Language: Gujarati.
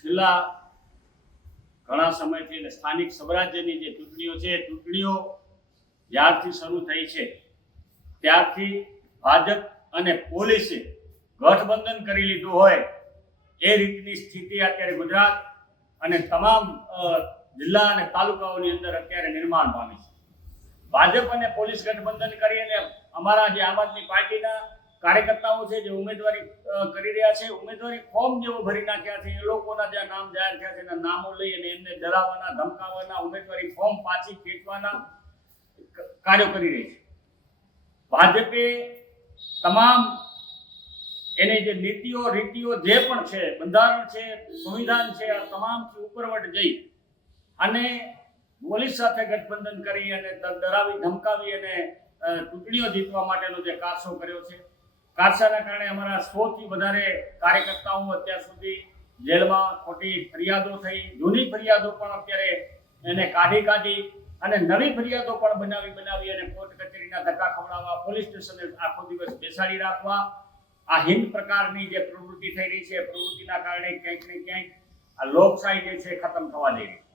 છેલ્લા ઘણા સમયથી સ્થાનિક સ્વરાજ્યની જે ચૂંટણીઓ છે, ચૂંટણીઓ જ્યારથી શરૂ થઈ છે ત્યારથી ભાજપ અને પોલીસે ગઠબંધન કરી લીધું હોય એ રીતની સ્થિતિ અત્યારે ગુજરાત અને તમામ જિલ્લા અને તાલુકાઓની અંદર અત્યારે નિર્માણ પામી છે. ભાજપ અને પોલીસ ગઠબંધન કરીને અમારા જે આમ આદમી પાર્ટીના કાર્યકર્તાઓ છે જે ઉમેદવારી કરી રહ્યા છે, ઉમેદવારી ફોર્મ જેવો ભરી નાખ્યા છે, એ લોકોના જ્યાં નામ જાહેર થયા છે એના નામો લઈ અને એમને ડરાવવાના, ધમકાવવાના, ઉમેદવારી ફોર્મ પાછી ખેંચવાના કાર્યો કરી રહી છે. ભાજપે તમામ એની જે નીતિઓ રીતિઓ જે પણ છે, બંધારણ છે, સંવિધાન છે, આ તમામથી ઉપરવટ જઈ અને પોલીસ સાથે ગઠબંધન કરી અને ડરાવી ધમકાવી અને ચૂંટણીઓ જીતવા માટેનો જે કારસો કર્યો છે, કારસાના કારણે અમારા 100 થી વધારે કાર્યકર્તાઓ અત્યાર સુધી જેલમાં ખોટી ફરિયાદો થઈ, જૂની ફરિયાદો પણ અત્યારે એને કાઢી અને નવી ફરિયાદો પણ બનાવી અને કોર્ટ કચેરીના ધક્કા ખવડાવવા, પોલીસ સ્ટેશને આખો દિવસ બેસાડી રાખવા, આ હિંદ પ્રકારની જે પ્રવૃત્તિ થઈ રહી છે, પ્રવૃત્તિના કારણે ક્યાંક ને ક્યાંક આ લોકશાહી જે છે ખતમ થવા જઈ રહી છે.